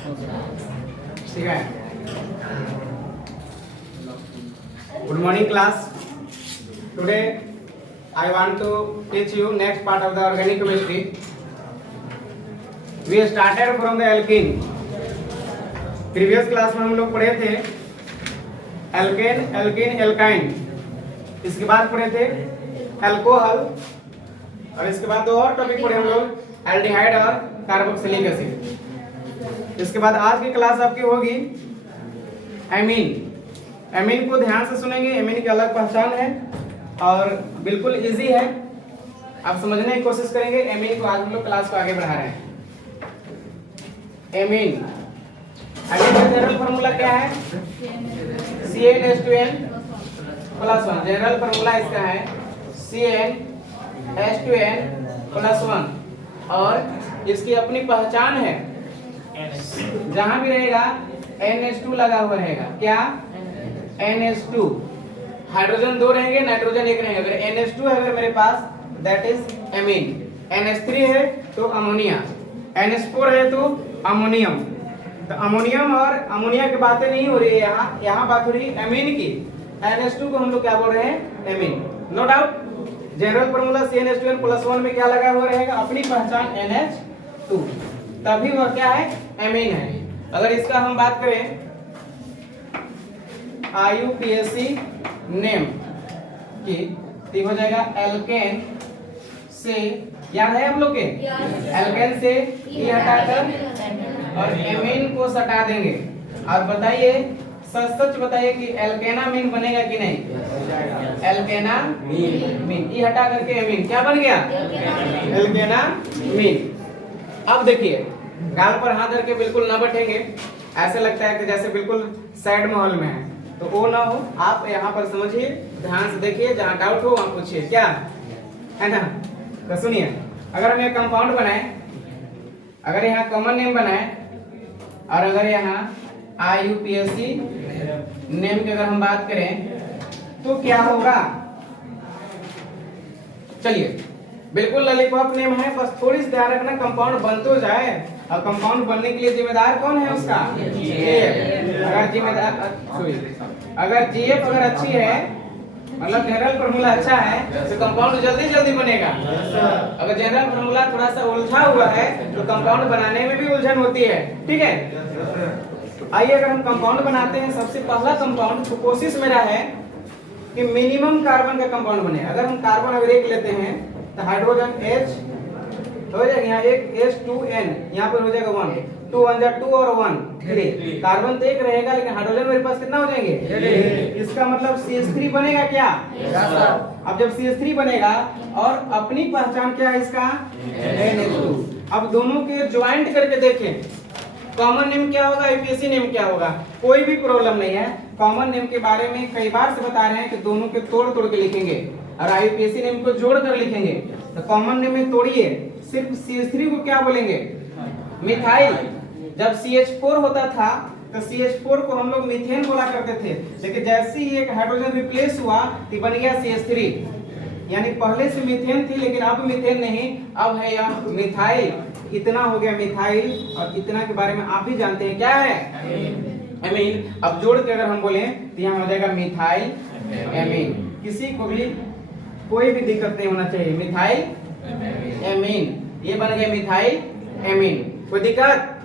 ठीक है। Good morning class. Today I want to teach you next part of the organic chemistry. We started from the alkene. Previous class में हम लोग पढ़े थे alkene, alkene, alkyne. इसके बाद पढ़े थे एल्कोहल, और इसके बाद दो और टॉपिक पढ़े हम लोग एल्डिहाइड और कार्बोक्सिलिक एसिड। इसके बाद आज की क्लास आपकी होगी एमीन। एमीन को ध्यान से सुनेंगे। एमीन की अलग पहचान है और बिल्कुल इजी है, आप समझने की कोशिश करेंगे। एमीन को आज हम लोग क्लास को आगे बढ़ा रहे हैं। एमीन, एमीन का जनरल फार्मूला क्या है? CnH2n plus 1। जनरल फार्मूला इसका है CnH2n प्लस 1, और इसकी अपनी पहचान है। जहां भी रहेगा NH2 लगा हुआ रहेगा। क्या? NH2। हाइड्रोजन 2 रहेंगे, नाइट्रोजन 1 रहेंगे। अगर NH2 है अगर मेरे पास, दैट इज एमीन। NH3 है तो अमोनिया, NH4 है तो अमोनियम। तो अमोनियम और अमोनिया की बातें नहीं हो रही है यहाँ बात हो रही है एमीन की। NH2 को हम लोग क्या बोल रहे हैं? Amine. No doubt. General formula CnH2n plus 1 में क्या लगा हुआ रहेगा? अपनी पहचान NH2, तभी वह क्या है? एमीन है। अगर इसका हम बात करें IUPAC नेम की, तो हो जाएगा एल्केन से, याद है हम लोग के? एल्केन से ई हटाकर और एमीन को सटा देंगे। और बताइए, सच सच बताइए कि एल्केनामीन बनेगा कि नहीं? एल्केनामीन। ई हटा करके एमीन क्या बन गया? एल्केनामीन। अब देखिए, गाल पर हाथ धर के बिल्कुल ना बैठेंगे, ऐसे लगता है कि जैसे बिल्कुल सैड माहौल में है, तो वो ना हो। आप यहाँ पर समझिए, ध्यान से देखिए, जहाँ डाउट हो वहाँ पूछिए, क्या है ना। तो सुनिए, अगर हम एक कंपाउंड बनाए, अगर यहाँ कॉमन नेम बनाए, और अगर यहाँ IUPAC नेम की अगर हम बात करें तो क्या होगा? चलिए, बिल्कुल लॉलीपॉप नेम है, बस थोड़ी सी ध्यान रखना, कंपाउंड बन तो जाए। और कंपाउंड बनने के लिए जिम्मेदार कौन है उसका? GF। अगर जिम्मेदार अगर GF अगर अच्छी है, मतलब जनरल फार्मूला अच्छा है, तो कंपाउंड जल्दी जल्दी बनेगा। अगर जनरल फार्मूला थोड़ा सा उलझा हुआ है तो कंपाउंड बनाने में भी उलझन होती है। ठीक है, आइए अगर हम कंपाउंड बनाते हैं, सबसे पहला कंपाउंड तो कोशिश मेरा है कि मिनिमम कार्बन का कंपाउंड बने। अगर हम कार्बन अगर एक लेते हैं तो हाइड्रोजन H हो जाएगा, यहाँ एक H2n, यहाँ पर हो जाएगा 1, 2 1 जा 2 और 1 3। कार्बन तो एक रहेगा, लेकिन हाइड्रोजन मेरे पास कितना हो जाएंगे? इसका मतलब CH3 बनेगा क्या? अब जब CH3 बनेगा, और अपनी पहचान क्या है इसका? NH2। अब दोनों के ज्वाइंट करके देखें, कॉमन नेम क्या होगा, IUPAC नेम क्या होगा, कोई भी प्रॉब्लम नहीं है। कॉमन नेम के बारे में कई बार से बता रहे हैं कि दोनों के तोड़ तोड़ के लिखेंगे, और IUPAC नेम को जोड़ कर लिखेंगे। तो कॉमन नेम में तोड़िए, सिर्फ CH3 को क्या बोलेंगे? मिथाइल। जब CH4 होता था तो CH4 को हम लोग मीथेन बोला करते थे, लेकिन जैसे ही एक हाइड्रोजन रिप्लेस हुआ तो बन गया CH3। यानी पहले से मीथेन थी, लेकिन अब मीथेन नहीं, अब है यह मिथाइल। इतना हो गया मिथाइल, और इतना के बारे में आप ही जानते हैं, क्या है? एमीन। अब जोड़ के अगर हम बोले तो यहाँ हो जाएगा मिथाइल एमीन। किसी को भी कोई भी दिक्कत नहीं होना चाहिए, मिथाइल एमीन, ये बन गया मिथाइल एमीन। कोई दिक्कत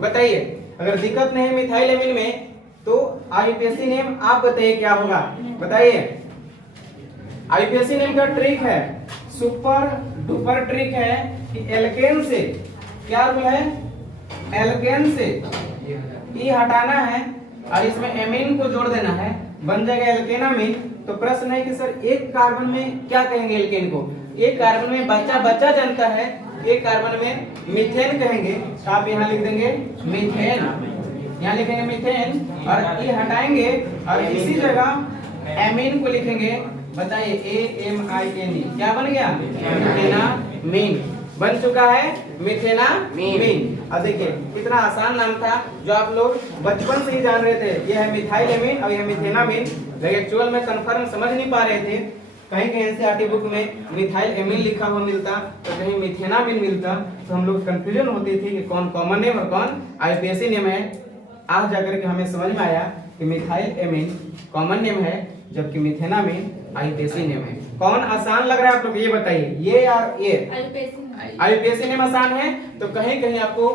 बताइए? अगर दिक्कत नहीं है मिथाइल एमीन में, तो IUPAC नेम आप बताइए क्या होगा, बताइए। IUPAC नेम का ट्रिक है, सुपर डुपर ट्रिक है कि एल्केन से क्या रूल है? एल्केन से ई हटाना है और इसमें एमीन को जोड़ देना है, बन जाएगा एल्केनामीन। तो प्रश्न है कि सर एक कार्बन में क्या कहेंगे एल्केन को? एक कार्बन में बच्चा जानता है, एक कार्बन में मीथेन कहेंगे, तो आप यहाँ लिख देंगे मीथेन, यहाँ लिखेंगे मीथेन, और ई हटाएंगे और इसी जगह एमीन को लिखेंगे। बताइए AMINE क्या बन गया? मिथेनामीन बन चुका है, मिथेनामीन। अब देखिए कितना आसान नाम था, जो आप लोग बचपन से ही जान रहे थे। यह है मिथाइल एमीन और यह मिथेनामीन, लेकिन एक्चुअल में कंफर्म समझ नहीं पा रहे थे। कहीं कहीं एनसीईआरटी बुक में मिथाइल एमीन लिखा हुआ मिलता तो कहीं मिथेनामिन मिलता, तो हम लोग कंफ्यूजन होती थी कि कौन कॉमन नेम और कौन आईयूपीएसी नेम है। आज जाकर के हमें समझ में आया कि मिथाइल एमीन कॉमन नेम है जबकि मिथेनामिन आईयूपीएसी नेम है। कौन आसान लग रहा है आप लोग ये बताइए, ये और ये? आईयूपीएसी नेम आसान है, तो कहीं कहीं आपको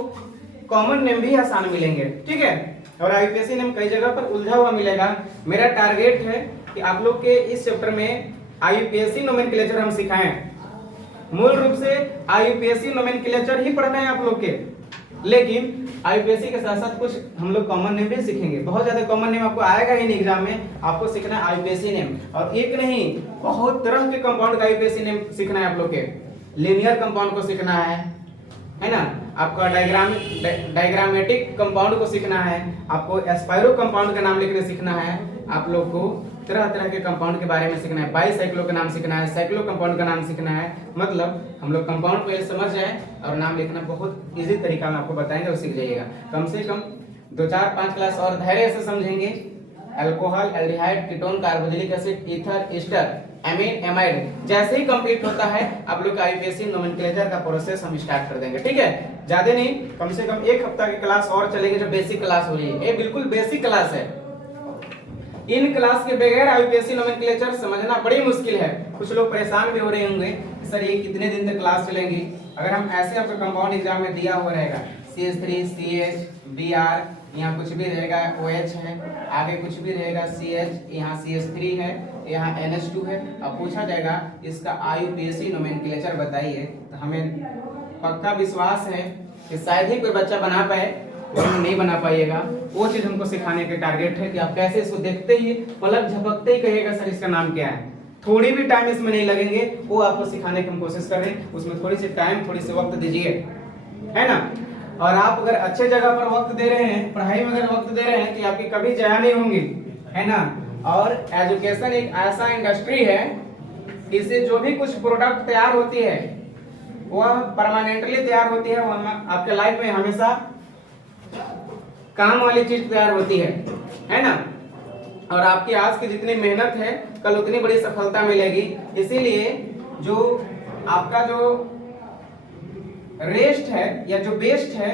कॉमन नेम भी आसान मिलेंगे, ठीक है। और आईयूपीएसी नेम कई जगह पर उलझा हुआ मिलेगा। मेरा टारगेट है कि आप लोग के इस चैप्टर में आईयूपीएसी नोमेनक्लेचर हम सिखाएं। मूल रूप से आईयूपीएसी नोमेनक्लेचर ही पढ़ना है आप लोग के, लेकिन आईयूपीएसी के साथ साथ कुछ हम लोग कॉमन नेम भी सीखेंगे। बहुत ज्यादा कॉमन नेम आपको आएगा ही नहीं एग्जाम में, आपको सीखना है आईयूपीएसी नेम। और एक नहीं, बहुत तरह के कंपाउंड का आईयूपीएसी नेम सीखना है आप लोग के। लीनियर कंपाउंड को सीखना है ना, आपका डायग्रामेटिक कंपाउंड को सीखना है, आपको एस्पायरो कंपाउंड का नाम लिखने सीखना है, आप लोग को तरह तरह के कंपाउंड के बारे में सीखना है, बाईसाइक्लो का नाम सीखना है, साइक्लो कंपाउंड का नाम सीखना है। मतलब हम लोग कंपाउंड पहले समझ जाए और नाम लिखना बहुत इजी तरीका में आपको बताएंगे और सीख जाइएगा। कम से कम 2, 4, 5 क्लास और धैर्य से समझेंगे। Alcohol, aldehyde, ketone, carboxylic acid, ether, ester, amine, amide जैसे ही कंप्लीट होता है आप लोग का आईयूपीएसी नोमेनक्लेचर का प्रोसेस हम स्टार्ट कर देंगे, ठीक है। ज्यादा नहीं, कम से कम 1 हफ्ता की क्लास और चलेगी जो बेसिक क्लास हो रही है। ये बिल्कुल बेसिक क्लास है। इन क्लास के बगैर आईयूपीएसी नोमेनक्लेचर समझना बड़ी मुश्किल है। कुछ लोग परेशान भी हो रहे होंगे सर ये कितने दिन तक क्लास चलेंगी। अगर हम ऐसे आपका कंपाउंड एग्जाम में दिया हुआ रहेगा CH3, CH, Br, यहाँ कुछ भी रहेगा OH है, आगे कुछ भी रहेगा CH, यहाँ CH3 है, यहाँ NH2 है। अब पूछा जाएगा इसका आईयूपीएसी नोमेनक्लेचर बताइए, तो हमें पक्का विश्वास है कि शायद ही कोई बच्चा बना पाए, और नहीं बना पाइएगा। वो चीज हमको सिखाने के टारगेट है कि आप कैसे इसको देखते ही पलक झपकते ही कहिएगा सर इसका नाम क्या है। थोड़ी भी टाइम इसमें नहीं लगेंगे, वो आपको सिखाने की हम कोशिश कर रहे हैं। उसमें थोड़ी सी टाइम, थोड़ी सी वक्त दीजिए, है ना। और आप अगर अच्छे जगह पर वक्त दे रहे हैं, पढ़ाई में अगर वक्त दे रहे हैं, तो आपकी कभी जया नहीं होंगी, है ना। और एजुकेशन एक ऐसा इंडस्ट्री है, इससे जो भी कुछ प्रोडक्ट तैयार होती है वह परमानेंटली तैयार होती है, वह आपके लाइफ में हमेशा काम वाली चीज तैयार होती है ना। और आपकी आज की जितनी मेहनत है कल उतनी बड़ी सफलता मिलेगी। इसीलिए जो आपका जो रेस्ट है या जो बेस्ट है,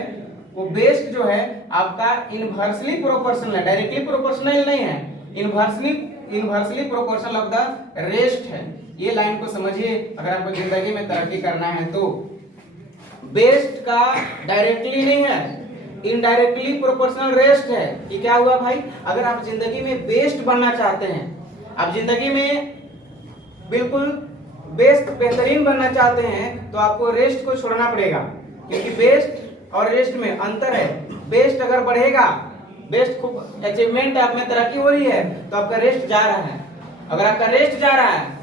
वो बेस्ट जो है आपका इनवर्सली प्रोपोर्शनल है, डायरेक्टली प्रोपोर्शनल नहीं है, inversely proportional of the rest है। ये लाइन को समझिए अगर आपको जिंदगी में तरक्की करना है तो। बेस्ट का डायरेक्टली नहीं है, इनडायरेक्टली प्रोपोर्शनल रेस्ट है। ये क्या हुआ भाई, अगर आप जिंदगी में बेस्ट बनना चाहते हैं, आप जिंदगी में बिल्कुल बेस्ट बेहतरीन बनना चाहते हैं, तो आपको रेस्ट को छोड़ना पड़ेगा, क्योंकि बेस्ट और रेस्ट में अंतर है। बेस्ट अगर बढ़ेगा, बेस्ट खूब अचीवमेंट आप में तरक्की हो रही है, तो आपका रेस्ट जा रहा है। अगर आपका रेस्ट जा रहा है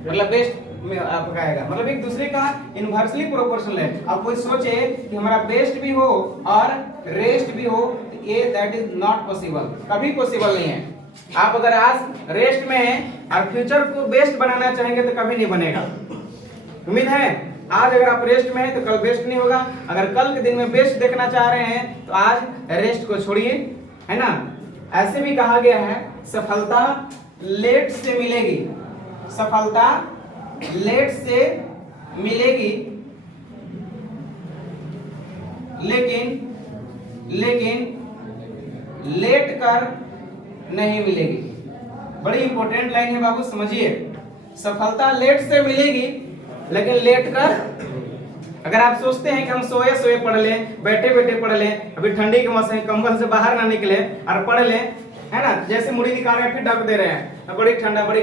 मतलब बेस्ट में आपका आएगा, मतलब एक दूसरे का इनवर्सली प्रोपोर्शनल है। आप कोई सोचे कि हमारा बेस्ट भी हो और रेस्ट भी हो, तो ये दैट इज नॉट पॉसिबल, कभी पॉसिबल नहीं है। आप अगर आज रेस्ट में हैं और फ्यूचर को बेस्ट बनाना चाहेंगे तो कभी नहीं बनेगा। उम्मीद है आज अगर आप रेस्ट में हैं तो कल बेस्ट नहीं होगा। अगर कल के दिन में बेस्ट देखना चाह रहे हैं तो आज रेस्ट को छोड़िए, है ना। ऐसे भी कहा गया है सफलता लेट से मिलेगी, सफलता लेट से मिलेगी, लेकिन लेट कर नहीं मिलेगी। बड़ी इंपॉर्टेंट लाइन है बाबू, समझिए। सफलता लेट से मिलेगी लेकिन लेट कर, अगर आप सोचते हैं कि हम सोए सोए पढ़ लें, बैठे बैठे पढ़ लें, अभी ठंडी के मौसम कंबल से बाहर ना निकले और पढ़ लें, है ना, जैसे मुड़ी निकाल रहे हैं फिर ढक दे रहे हैं, बड़ी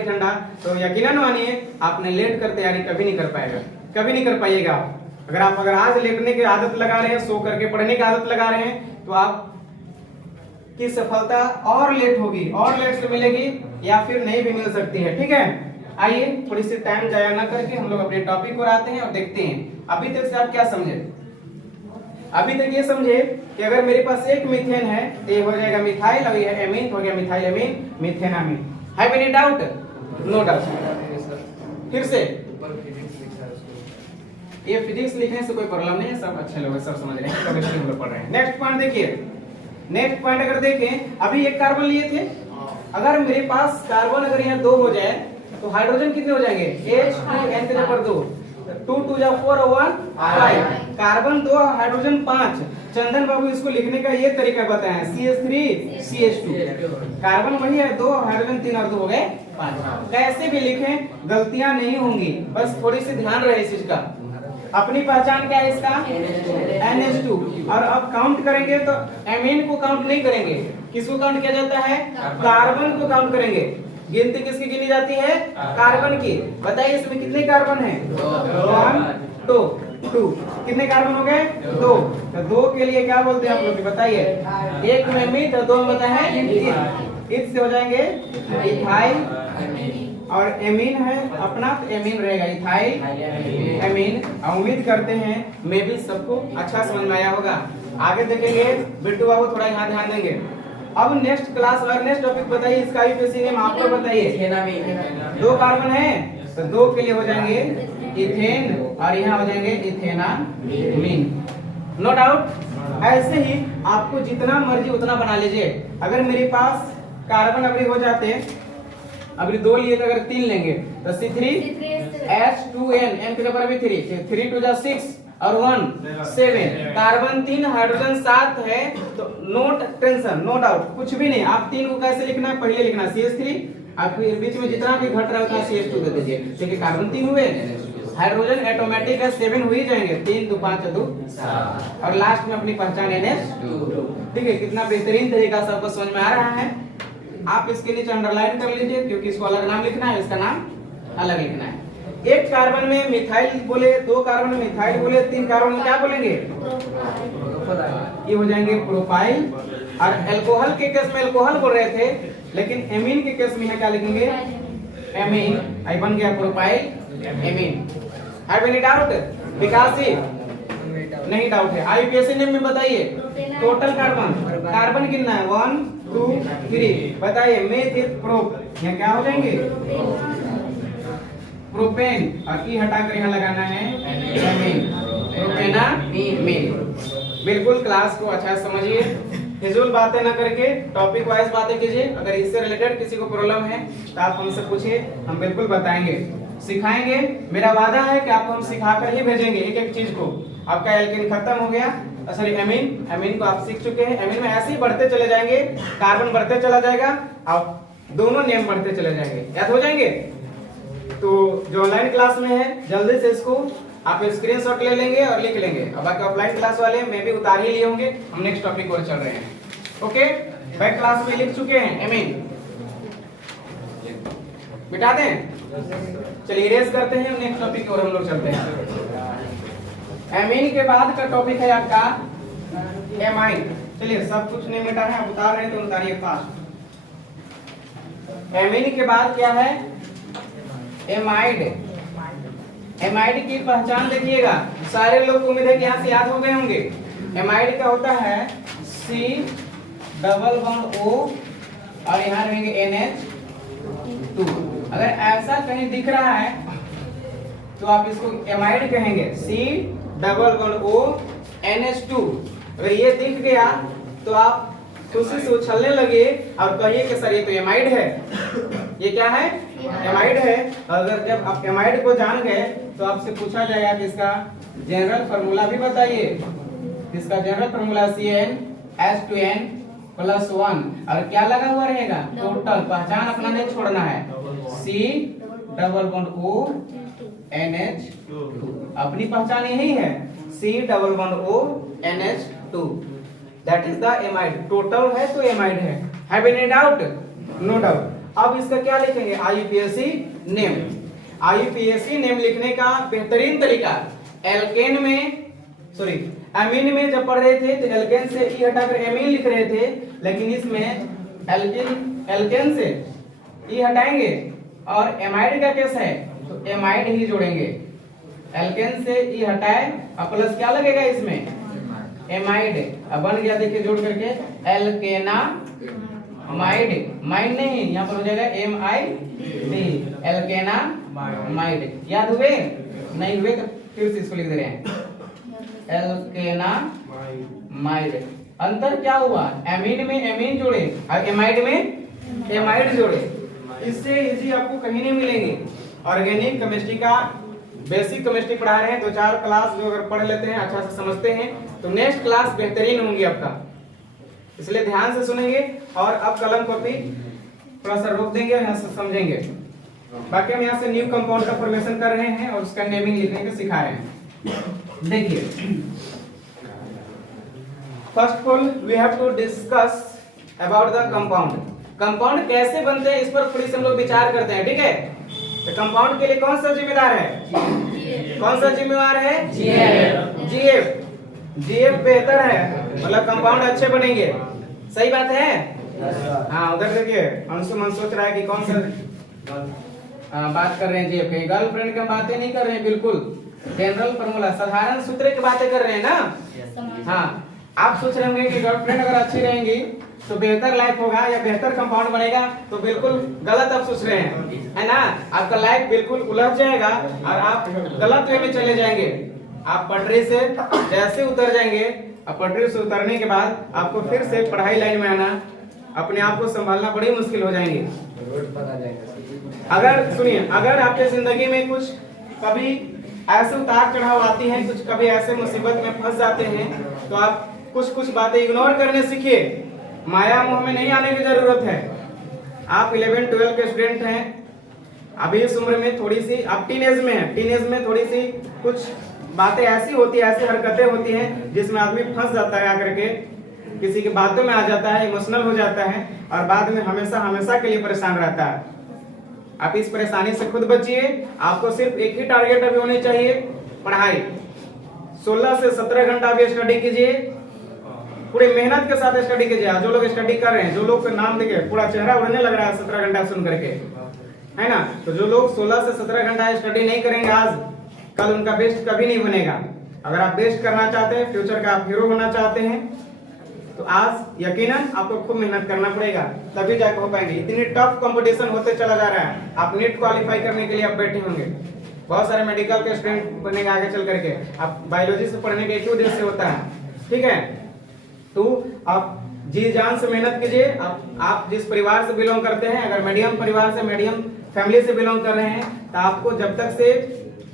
ठंडा, तो यकीनन मानिए आपने लेट कर तैयारी कभी नहीं कर पाएगा, कभी नहीं कर पाइएगा। अगर आज लेटने की आदत लगा रहे हैं, सो करके पढ़ने की आदत लगा रहे हैं, तो आप की सफलता और लेट होगी, और लेट से मिलेगी या फिर नहीं भी मिल सकती है, ठीक है। आइए थोड़ी सी टाइम जाया ना करके हम लोग अपने टॉपिक पर आते हैं और देखते हैं अभी तक से आप क्या समझे। अभी तक ये समझे कि अगर मेरे पास एक मीथेन है तो ये हो जाएगा मिथाइल, और ये एमीन हो गया methyl amine, methanamine. Have any doubt? No doubt. फिर से ये फिजिक्स लिखने से कोई प्रॉब्लम नहीं है, सब अच्छे लोग सब समझ रहे हैं, केमिस्ट्री हम लोग पढ़ रहे हैं। नेक्स्ट पॉइंट देखिए, नेक्स्ट पॉइंट अगर देखें, अभी एक कार्बन लिए थे, अगर मेरे पास कार्बन अगर यहाँ 2 हो जाए तो हाइड्रोजन कितने हो जाएंगे H2N के ऊपर 2, 2 2 जा 4 और 1 5, कार्बन 2 हाइड्रोजन 5। चंदन बाबू इसको लिखने का ये तरीका बताएं, CH3 CH2, कार्बन वही है 2 हाइड्रोजन 3 और 2 हो गए 5। कैसे भी लिखें गलतियां नहीं होंगी, बस थोड़ी सी ध्यान रहे इस चीज का। अपनी पहचान क्या है इसका NH2। और अब काउंट करेंगे तो एमीन को काउंट नहीं करेंगे, किसको काउंट किया जाता है कार्बन को काउंट करेंगे। गिनती किसकी गिनी जाती है कार्बन की। बताइए इसमें कितने कार्बन है 1 2 2, कितने कार्बन हो गए 2। तो 2 के लिए क्या बोलते हैं आप लोग बताइए, एक में मी तो 2 में बता है इथ से हो जाएंगे इथाइल, और एमीन है अपना तो एमीन रहेगा इथाइल एमीन। उम्मीद करते हैं मे भी सबको अच्छा समझ में आया होगा। आगे देखेंगे बिट्टू बाबू थोड़ा यहाँ ध्यान देंगे। अब नेक्स्ट क्लास और नेक्स्ट टॉपिक बताइए, इसका आईयूपीएसी नेम आप लोग बताइए। 2 कार्बन है तो 2 के लिए हो जाएंगे इथेन और यहाँ हो जाएंगे इथेनामीन। No doubt. ऐसे ही आपको जितना मर्जी उतना बना लीजिए। अगर मेरे पास कार्बन अभी हो जाते, अभी 2 लिए तो अगर 3 लेंगे तो C3H2N N के ऊपर भी 3 3 2 जा 6 और 1 7, कार्बन 3 हाइड्रोजन 7 है। तो नोट टेंशन, नो डाउट, कुछ भी नहीं। आप 3 को कैसे लिखना है, पहले लिखना CH3, आप बीच में जितना भी घट रहा होता है CH2 दे दीजिए, क्योंकि कार्बन 3 हुए, हाइड्रोजन ऑटोमेटिक है 7 हो ही जाएंगे, 3 2 5 2 7, और लास्ट में अपनी पहचान NH2। ठीक है, कितना बेहतरीन तरीका से आपको समझ में आ रहा है। आप इसके नीचे अंडरलाइन कर लीजिए, क्योंकि इसको अलग नाम लिखना है, इसका नाम अलग लिखना है। एक कार्बन में मिथाइल बोले, 2 कार्बन में मिथाइल बोले, 3 कार्बन में क्या बोलेंगे ये हो जाएंगे प्रोपाइल। और अल्कोहल के केस में अल्कोहल बोल रहे थे, लेकिन एमीन के केस में क्या लिखेंगे एमीन। आई बन गया propyl amine. Have any doubt Vikas ji? नहीं डाउट है। आईयूपीएसी नेम में बताइए टोटल कार्बन, कार्बन कितना है 1 2 3, बताइए मेथिल प्रोप, यहाँ क्या हो जाएंगे प्रोपेन, और ई हटाकर यहाँ लगाना है एमीन, प्रोपेनामीन। बिल्कुल क्लास को अच्छा समझिए, फिजूल बातें ना करके टॉपिक वाइज बातें कीजिए। अगर इससे रिलेटेड किसी को प्रॉब्लम है तो आप हमसे पूछिए, हम बिल्कुल बताएंगे, सिखाएंगे। मेरा वादा है कि आपको हम सिखाकर ही भेजेंगे एक एक चीज को। आपका एल्केन खत्म हो गया, सॉरी एमीन, एमीन को आप सीख चुके हैं। एमीन में ऐसे ही बढ़ते चले जाएंगे, कार्बन बढ़ते चला जाएगा और दोनों नेम बढ़ते चले जाएंगे, याद हो जाएंगे। तो जो ऑनलाइन क्लास में है जल्दी से इसको आप स्क्रीनशॉट ले लेंगे और लिख लेंगे। अब बाकी ऑफलाइन क्लास वाले में भी उतार ही लिए होंगे। हम नेक्स्ट टॉपिक और चल रहे हैं। ओके, बैक क्लास में लिख चुके हैं एमीन, मिटा दें। चलिए इरेज करते हैं, नेक्स्ट टॉपिक और हम लोग चलते हैं। एमीन के बाद का टॉपिक है आपका एमाइड। चलिए सब कुछ नहीं मिटा है, आप उतार रहे हैं तो उतारिए फास्ट। एमीन के बाद क्या है एमाइड। एमाइड की पहचान देखिएगा, सारे लोग उम्मीद है कि यहाँ से याद हो गए होंगे। एमाइड का होता है C डबल बॉन्ड O और यहाँ रहेंगे NH2। अगर ऐसा कहीं दिख रहा है तो आप इसको एमाइड कहेंगे, C double bond O NH2। अगर ये दिख गया तो आप खुशी से उछलने लगे और कहिए कि सर ये तो एमाइड है। ये क्या है एमाइड है। अगर जब आप एमाइड को जान गए तो आपसे पूछा जाएगा कि इसका जनरल फार्मूला भी बताइए। इसका जनरल फार्मूला CnH2n +1 और क्या लगा हुआ रहेगा टोटल। पहचान अपना नहीं छोड़ना है, C double bond O NH2, अपनी पहचान यही है C double bond O NH2, that is the amide. Total है तो एमाइड है। Have any doubt? No doubt. अब इसका क्या लिखेंगे आईयूपीएसी नेम। आईयूपीएसी नेम लिखने का बेहतरीन तरीका, एल्केन में सॉरी एमीन में जब पढ़ रहे थे तो एल्केन से ई हटाकर एमीन लिख रहे थे, लेकिन इसमें एल्केन से ई हटाएंगे और एमाइड का केस है तो एमाइड ही जोड़ेंगे। एल्केन से ई हटाए और प्लस क्या लगेगा इसमें एमाइड। अब बन गया देखिए जोड़ करके एल्केना माइड, माइड नहीं यहाँ पर हो जाएगा MID, एल्केना माइड। याद हुए? नहीं हुए तो फिर से इसको लिख दे रहे हैं एल्केना माइड। अंतर क्या हुआ, एमीन में एमीन जोड़े और एमाइड में एमाइड जोड़े। इससे इजी आपको कहीं नहीं मिलेंगे। ऑर्गेनिक केमिस्ट्री का बेसिक केमिस्ट्री पढ़ा रहे हैं, 2-4 क्लास जो अगर पढ़ लेते हैं, अच्छा से समझते हैं, तो नेक्स्ट क्लास बेहतरीन होंगी आपका। इसलिए ध्यान से सुनेंगे और अब कलम कॉपी थोड़ा सा रोक देंगे और यहाँ से समझेंगे। बाकी हम यहाँ से न्यू कंपाउंड का फॉर्मेशन कर रहे हैं और उसका नेमिंग लिखने का सिखा रहे हैं। देखिए, first of all we have to discuss about the compound. Compound कैसे बनते हैं इस पर थोड़ी सी हम लोग विचार करते हैं, ठीक है। तो कंपाउंड के लिए कौन सा जिम्मेदार है? कौन सा जिम्मेदार है? जीएफ। जीएफ बेहतर है, मतलब कंपाउंड अच्छे बनेंगे। सही बात है? हाँ, उधर देखिए अंशुमन सोच रहा है कि कौन सा बात कर रहे हैं जीएफ के। गर्लफ्रेंड की बातें नहीं कर रहे हैं, बिल्कुल जनरल फॉर्मूला साधारण सूत्र की बातें कर रहे हैं ना। हाँ, आप सोच रहे होंगे कि गर्लफ्रेंड अगर अच्छी रहेंगी तो बेहतर लाइफ होगा या बेहतर कंपाउंड बनेगा, तो बिल्कुल गलत आप सोच रहे हैं, है ना। आपका लाइफ बिल्कुल उलझ जाएगा और आप गलत वे में चले जाएंगे। आप पटरी से जैसे उतर जाएंगे, अब पटरी से उतरने के बाद आपको फिर से पढ़ाई लाइन में आना, अपने आप को संभालना बड़ी मुश्किल हो जाएंगे। अगर सुनिए, अगर आपके जिंदगी में कुछ कभी ऐसे उतार चढ़ाव आती हैं, कुछ कभी ऐसे मुसीबत में फंस जाते हैं, तो आप कुछ बातें इग्नोर करने सीखिए। माया मोह में नहीं आने की जरूरत है। आप 11-12 के स्टूडेंट हैं, अभी इस उम्र में थोड़ी सी आप टीनेज में हैं, टीनेज में थोड़ी सी कुछ बातें ऐसी होती है, ऐसी हरकतें होती हैं जिसमें आदमी फंस जाता है, आकर के किसी की बातों में आ जाता है, इमोशनल हो जाता है और बाद में हमेशा के लिए परेशान रहता है। आप इस परेशानी से खुद बचिए। आपको सिर्फ एक ही टारगेट अभी होनी चाहिए, पढ़ाई। 16 से 17 घंटा अभी स्टडी कीजिए, पूरी मेहनत के साथ स्टडी कीजिए। जो लोग स्टडी कर रहे हैं, जो लोग का नाम देखिए पूरा चेहरा उड़ने लग रहा है 17 घंटा सुन करके, है ना। तो जो लोग 16 से 17 घंटा स्टडी नहीं करेंगे आज, कल उनका बेस्ट कभी नहीं बनेगा। अगर आप बेस्ट करना चाहते हैं, फ्यूचर का आप हीरो होना चाहते हैं, तो आज यकीनन आपको खूब मेहनत करना पड़ेगा, तभी जाकर हो पाएंगे। इतनी टफ कंपटीशन होते चला जा रहा है। आप नीट क्वालिफाई करने के लिए आप बैठे होंगे, बहुत सारे मेडिकल के स्टूडेंट बनेंगे आगे चल करके। आप बायोलॉजी से पढ़ने के एक ही उद्देश्य होता है, ठीक है। तो आप जी जान से मेहनत कीजिए। आप जिस परिवार से बिलोंग करते हैं, अगर मीडियम परिवार से, मीडियम फैमिली से बिलोंग कर रहे हैं, तो आपको जब तक से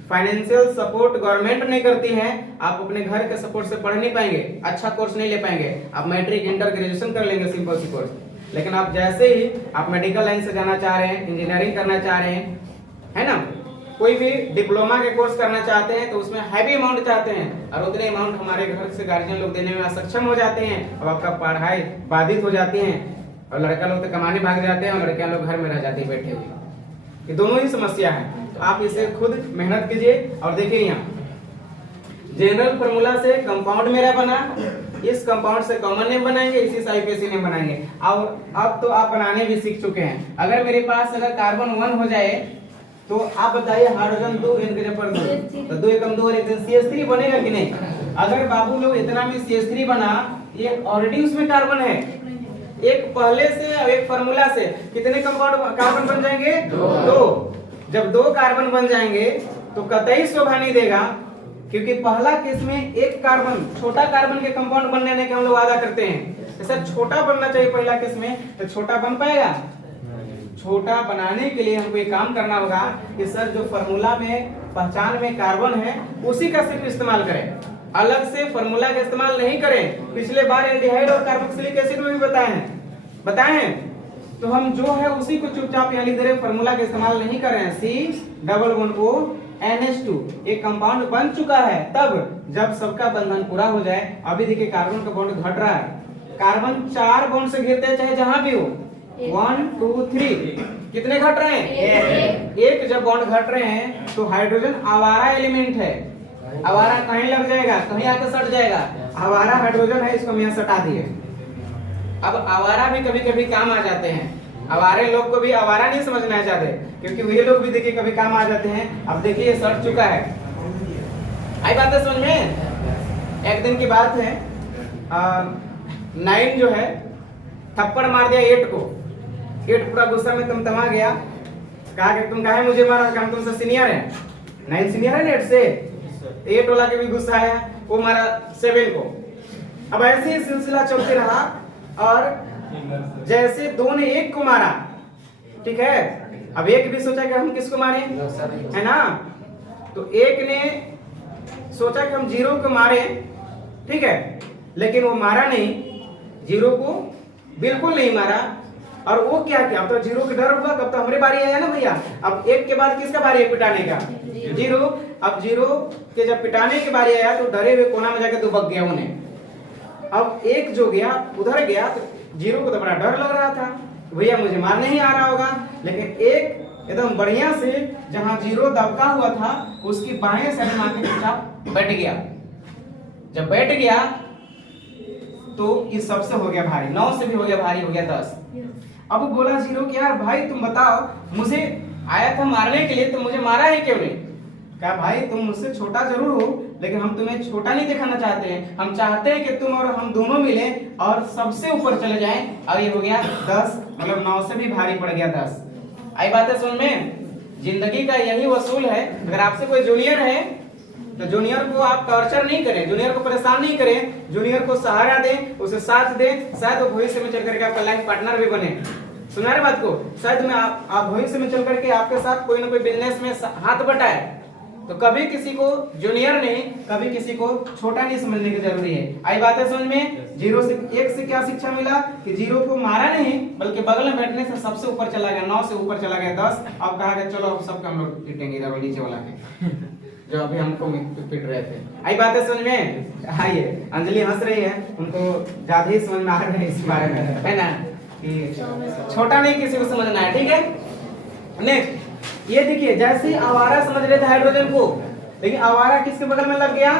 फाइनेंशियल सपोर्ट गवर्नमेंट नहीं करती है, आप अपने घर के सपोर्ट से पढ़ नहीं पाएंगे, अच्छा कोर्स नहीं ले पाएंगे। आप मैट्रिक इंटर ग्रेजुएशन कर लेंगे, सिंपल सी कोर्स। लेकिन आप जैसे ही आप मेडिकल लाइन से जाना चाह रहे हैं, इंजीनियरिंग करना चाह रहे हैं, है ना, कोई भी डिप्लोमा के कोर्स करना चाहते हैं, तो उसमें हैवी अमाउंट चाहते हैं और उतने अमाउंट हमारे घर से गार्जियन लोग देने में असक्षम हो जाते हैं। अब आपका पढ़ाई बाधित हो जाती है और लड़का लोग तो कमाने भाग जाते हैं और लड़कियां लोग घर में रह जाती है बैठे हुए। ये दोनों ही समस्या है। तो आप इसे खुद मेहनत कीजिए। और देखिए, यहाँ जनरल फॉर्मूला से कंपाउंड मेरा बना, इस कंपाउंड से कॉमन नेम बनाएंगे, इसी से आईपीएसी नेम बनाएंगे। और अब तो आप बनाने भी सीख चुके हैं। अगर मेरे पास अगर कार्बन 1 हो जाए, तो आप बताइए हाइड्रोजन 2 n के ऊपर 2, तो 2 एकम 2 और 1 CH3 बनेगा कि नहीं? अगर बाबू लोग इतना भी CH3 बना, ये ऑलरेडी उसमें कार्बन है। एक पहले से और एक फार्मूला से कितने कंपाउंड कार्बन बन जाएंगे? 2। जब 2 कार्बन बन जाएंगे तो कतई शोभा नहीं देगा, क्योंकि पहला केस में एक कार्बन, छोटा कार्बन के कंपाउंड बनने के हम लोग वादा करते हैं। तो सर छोटा बनना चाहिए पहला केस में, तो छोटा बन पाएगा? छोटा बनाने के लिए हमको ये काम करना होगा कि सर जो फार्मूला में पहचान में कार्बन है उसी का सिर्फ इस्तेमाल करें, अलग से फार्मूला का इस्तेमाल नहीं करें। पिछले बार एल्डिहाइड और कार्बोक्सिलिक एसिड में भी बताए हैं। तो हम जो है उसी को चुपचाप यहाँ लिख दे रहे हैं, फार्मूला का इस्तेमाल नहीं कर रहे हैं। C+O NH2 एक कंपाउंड बन चुका है, तब जब सबका बंधन पूरा हो जाए। अभी देखिए कार्बन का बॉन्ड घट रहा है, कार्बन 4 बॉन्ड से घिरते हैं चाहे जहां भी हो, 1 2 3, कितने घट रहे हैं? एक जब बॉन्ड घट रहे हैं तो हाइड्रोजन आवारा एलिमेंट है। आवारा कहीं लग जाएगा, कहीं आके सट जाएगा। आवारा हाइड्रोजन है, इसको यहाँ सटा दिए। अब आवारा भी कभी कभी काम आ जाते हैं। आवारे लोग को भी आवारा नहीं समझना चाहते, क्योंकि वही लोग भी देखिए कभी काम आ जाते हैं। अब देखिए ये सट चुका है, आई बात है समझ में? एक दिन की बात है, 9 जो है थप्पड़ मार दिया 8 को। 8 पूरा गुस्सा में तमा गया, कहा कि तुम काहे मुझे मारा, हम तुमसे सीनियर है। 9 सीनियर है 8 से। 8 वाला के भी गुस्सा आया, वो मारा 7 को। अब ऐसे ही सिलसिला चलते रहा और जैसे 2 ने 1 को मारा, ठीक है। अब एक भी सोचा कि हम किसको मारे, है ना। तो एक ने सोचा कि हम जीरो को मारे, ठीक है, लेकिन वो मारा नहीं, जीरो को बिल्कुल नहीं मारा। और वो क्या किया, अब तो जीरो का डर हुआ, कब तो हमारी बारी आया ना भैया। अब एक के बाद किसका बारी है पिटाने का, जीरो। अब जीरो के जब पिटाने की बारी आया तो डरे हुए कोना में जाके दुबक गया उन्हें। अब एक जो गया उधर गया तो जीरो को तो बड़ा डर लग रहा था, भैया मुझे मार नहीं आ रहा होगा। लेकिन एक एकदम बढ़िया से जहां जीरो दबका हुआ था उसकी बाएं साइड में आके चुपचाप बैठ गया। जब बैठ गया तो इस सबसे हो गया भारी, 9 से भी हो गया भारी, हो गया 10। अब वो बोला जीरो कि यार भाई तुम बताओ, मुझे आया था मारने के लिए, तो मुझे मारा है क्यों नहीं। कहा भाई तुम मुझसे छोटा जरूर हो, लेकिन हम तुम्हें छोटा नहीं दिखाना चाहते हैं। हम चाहते हैं कि तुम और हम दोनों मिले और सबसे ऊपर चले जाएं। और ये हो गया 10, मतलब 9 से भी भारी पड़ गया 10। आई बात है समझ में। जिंदगी का यही वसूल है। अगर आपसे कोई जूनियर है तो जूनियर को आप टॉर्चर नहीं करें, जूनियर को परेशान नहीं करें, जूनियर को सहारा दें, उसे साथ दें। शायद वो भविष्य में चल करके आपका लाइफ पार्टनर भी बने। सुना रहे बात को, शायद में आप भविष्य में चल करके आपके साथ कोई ना कोई बिजनेस में हाथ बटाए। तो कभी किसी को जूनियर नहीं, कभी किसी को छोटा नहीं समझने की जरूरी है। आई बात है समझ में। जीरो से एक से क्या शिक्षा मिला कि जीरो को मारा नहीं, बल्कि बगल में बैठने से सबसे ऊपर चला गया, 9 से ऊपर चला गया 10। अब कहा गया चलो अब सबका हम लोग पीटेंगे इधर नीचे वाला के जो अभी हमको पीट रहे थे। आई बात है समझ में। आइए, अंजलि हंस रही है, उनको ज्यादा ही समझ में आ रहा है इस बारे में, है ना, कि छोटा नहीं किसी को समझना है, ठीक है। नेक्स्ट ये देखिए, जैसे आवारा समझ रहे थे हाइड्रोजन को, लेकिन आवारा किसके बगल में लग गया,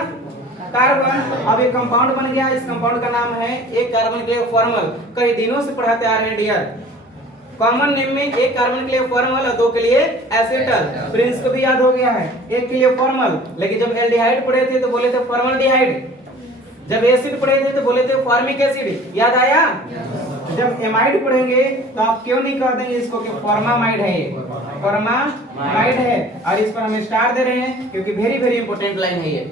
कार्बन। अब एक कंपाउंड बन गया, इस कंपाउंड का नाम है एक कार्बन के लिए फॉर्मल। कई दिनों से पढ़ाते आ रहे हैं डियर। कॉमन नेम में एक कार्बन के लिए फॉर्मल और 2 के लिए एसिटल। प्रिंस को भी याद हो गया है, एक के लिए फॉर्मल, लेकिन जब एल्डिहाइड पढ़े थे तो बोले थे फॉर्मल्डिहाइड, जब एसिड पढ़े थे तो बोले थे फॉर्मिक एसिड। याद आया। जब एमाइड पढ़ेंगे तो आप क्यों नहीं कह देंगे इसको कि फॉर्मामाइड है, ये फॉर्मामाइड है। और इस पर हम स्टार दे रहे हैं क्योंकि वेरी वेरी इंपॉर्टेंट लाइन है ये।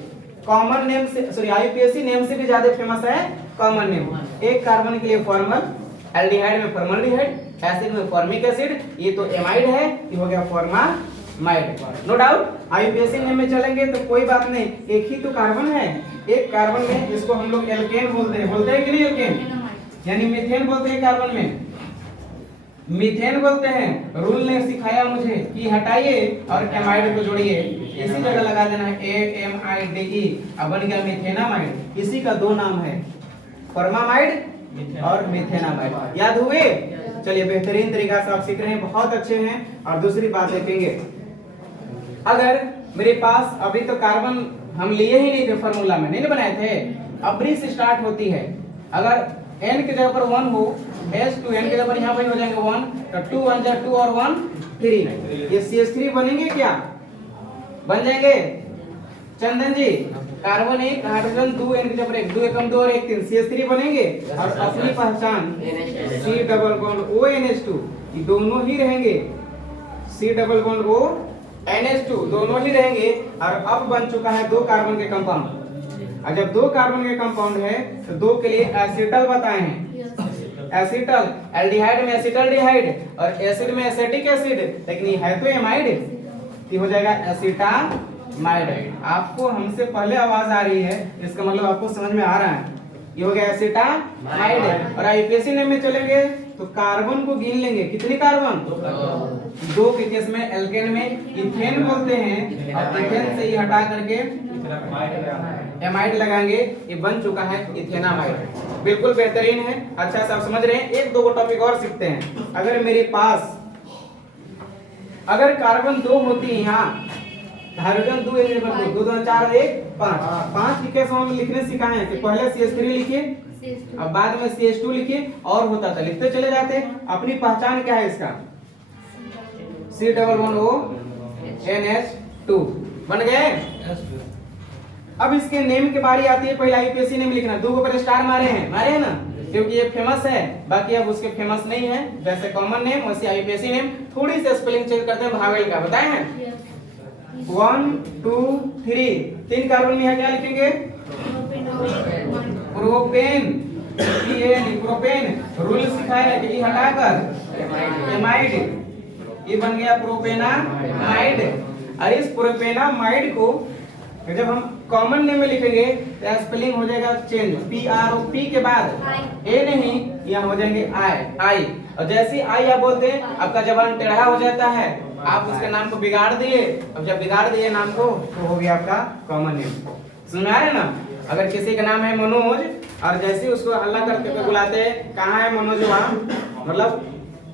कॉमन नेम से, सॉरी आईयूपीएसी नेम से भी ज्यादा फेमस है कॉमन नेम। एक कार्बन के लिए फॉर्मल, एल्डिहाइड में फॉर्मल्डिहाइड, एसिड में फॉर्मिक एसिड, ये तो एमाइड है, ये हो गया formamide. No doubt. IUPAC name में चलेंगे तो कोई बात नहीं, एक ही तो कार्बन है, एक कार्बन में इसको हम लोग एल्केन बोलते हैं, बोलते हैं कि नहीं एल्केन, यानी मीथेन बोलते हैं कार्बन में, मीथेन बोलते हैं। रूल ने सिखाया मुझे कि हटाइए और एमाइड को जोड़िए, इसी जगह लगा देना है AMIDE, अब बन गया मीथेनामाइड। इसी का 2 नाम है, फॉर्मामाइड और मीथेनामाइड। याद हुए। चलिए, बेहतरीन तरीका से आप सीख रहे हैं, बहुत अच्छे हैं। और दूसरी बात देखेंगे, अगर मेरे पास अभी तो कार्बन हम लिए ही नहीं थे, फार्मूला में नहीं बनाए थे, अब ब्रिज स्टार्ट होती है। अगर n की जगह पर 1 हो, S टू n की जगह पर यहाँ पर हो जाएंगे 1, तो 2 1 जा 2 और 1 3, ये CH3 बनेंगे क्या, बन जाएंगे चंदन जी। कार्बन 1 हाइड्रोजन 2, n की जगह पर 1, 2 एकम 2 और 1 3, CH3 बनेंगे। और अपनी पहचान C डबल बॉन्ड ONH2, ये दोनों ही रहेंगे, C double bond O NH2 दोनों ही रहेंगे। और अब बन चुका है 2 कार्बन के कंपाउंड। और जब 2 कार्बन के कंपाउंड है तो 2 के लिए एसिटल बताए हैं, एसिटल। एल्डिहाइड में एसिटल्डिहाइड और एसिड में एसिटिक एसिड, लेकिन ये है तो एमाइड, ये हो जाएगा एसिटामाइड। आपको हमसे पहले आवाज आ रही है, इसका मतलब आपको समझ में आ रहा है। ये हो गया एसिटामाइड। और आईयूपीएसी नेम में चलेंगे तो कार्बन को गिन लेंगे, कितने कार्बन, 2 के केस में। एल्केन में इथेन बोलते हैं, और इथेन से ये हटा करके एमाइड लगाएंगे, ये बन चुका है इथेनामाइड। बिल्कुल बेहतरीन है, अच्छा से आप समझ रहे हैं। 1 2 टॉपिक और सीखते हैं। अगर मेरे पास अगर कार्बन 2 होती है यहाँ, हाइड्रोजन 2 1 2 2 4 1 5 की केस हम लिखने सिखाए हैं कि पहले CH3 लिखिए, अब बाद में CH2 लिखिए, और होता था लिखते चले जाते। अपनी पहचान क्या है इसका, C double bond O NH2 बन गए। अब इसके नेम की बारी आती है, पहले आईयूपीएसी नेम लिखना। 2 को पहले स्टार मारे हैं ना, क्योंकि ये फेमस है। बाकी अब उसके फेमस नहीं है, जैसे कॉमन नेम वैसे आईयूपीएसी नेम। थोड़ी सी स्पेलिंग चेंज करते हैं, भावेल का बताए हैं। 1 2 3, 3 कार्बन में यहाँ क्या लिखेंगे, प्रोपेन, प्रोपेन। रूल सिखाया है कि हटाकर एमाइड, ये बन गया प्रोपेनामाइड। और इस प्रोपेनामाइड को जब हम कॉमन नेम में लिखेंगे तो स्पेलिंग हो जाएगा चेंज, PROP के बाद ए नहीं, यहाँ हो जाएंगे आई। और जैसे आई आप बोलते हैं आपका जबान टेढ़ा हो जाता है, आप उसके नाम को बिगाड़ दिए। अब जब बिगाड़ दिए नाम को तो हो गया आपका कॉमन नेम। सुना है ना? अगर किसी का नाम है मनोज और जैसे उसको हल्ला करते हुए बुलाते हैं कहाँ है मनोज, वहाँ मतलब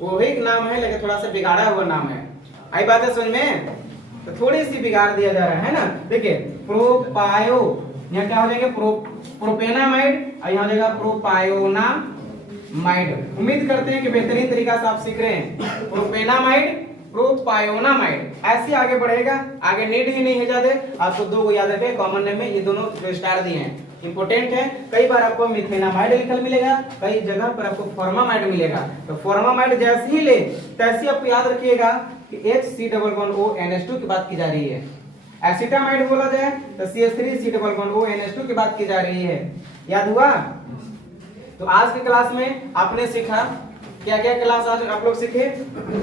वही नाम है लेकिन थोड़ा सा बिगाड़ा हुआ नाम है। आई बात है समझ में? तो थोड़ी सी बिगाड़ दिया जा रहा है ना। देखिए प्रोपायो, यहाँ क्या हो जाएगा प्रोपेनामाइड और यहाँ हो जाएगा प्रोपायोनामाइड। उम्मीद करते हैं कि बेहतरीन तरीका से आप सीख रहे हैं। प्रोपेनामाइड प्रोपायोनामाइड ऐसे आगे बढ़ेगा, आगे नीड ही नहीं है ज्यादा। आपको दो को याद रखें कॉमन नेम में, ये दोनों जो स्टार दिए हैं इंपोर्टेंट है। कई बार आपको मिथेनामाइड लिखल मिलेगा, कई जगह पर आपको फॉर्मामाइड मिलेगा। तो फॉर्मामाइड जैसे ही ले तैसे आपको याद रखिएगा कि HCOONH2 की बात की जा रही है। एसिटामाइड बोला जाए तो CH3COONH2 की बात की जा रही है। याद हुआ? तो आज की क्लास में आपने सीखा क्या क्या? क्लास आज आप लोग सीखे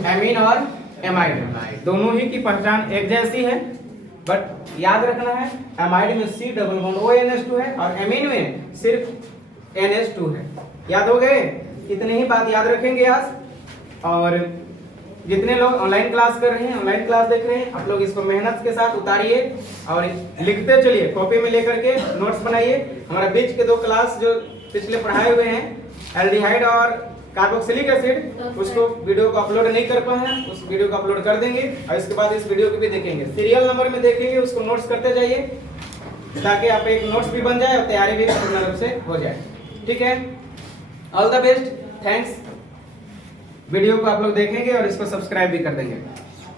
एमीन और एमाइड दोनों ही की पहचान एक जैसी है, बट याद रखना है एमाइड में COONH2 है और एमीन में सिर्फ NH2 है। याद हो गए? इतनी ही बात याद रखेंगे आज। और जितने लोग ऑनलाइन क्लास कर रहे हैं, ऑनलाइन क्लास देख रहे हैं, आप लोग इसको मेहनत के साथ उतारिए और लिखते चलिए, कॉपी में लेकर के नोट्स बनाइए। हमारा बीच के दो क्लास जो पिछले पढ़ाए हुए हैं एल्डिहाइड और कार्बोक्सिलिक एसिड, उसको वीडियो को अपलोड नहीं कर पाए हैं, उस वीडियो को अपलोड कर देंगे और इसके बाद इस वीडियो को भी देखेंगे, सीरियल नंबर में देखेंगे, उसको नोट्स करते जाइए ताकि आप एक नोट्स भी बन जाए और तैयारी भी पूर्ण रूप से हो जाए। ठीक है, all the best, thanks. Video को आप लोग देखेंगे और इसको सब्सक्राइब भी कर देंगे।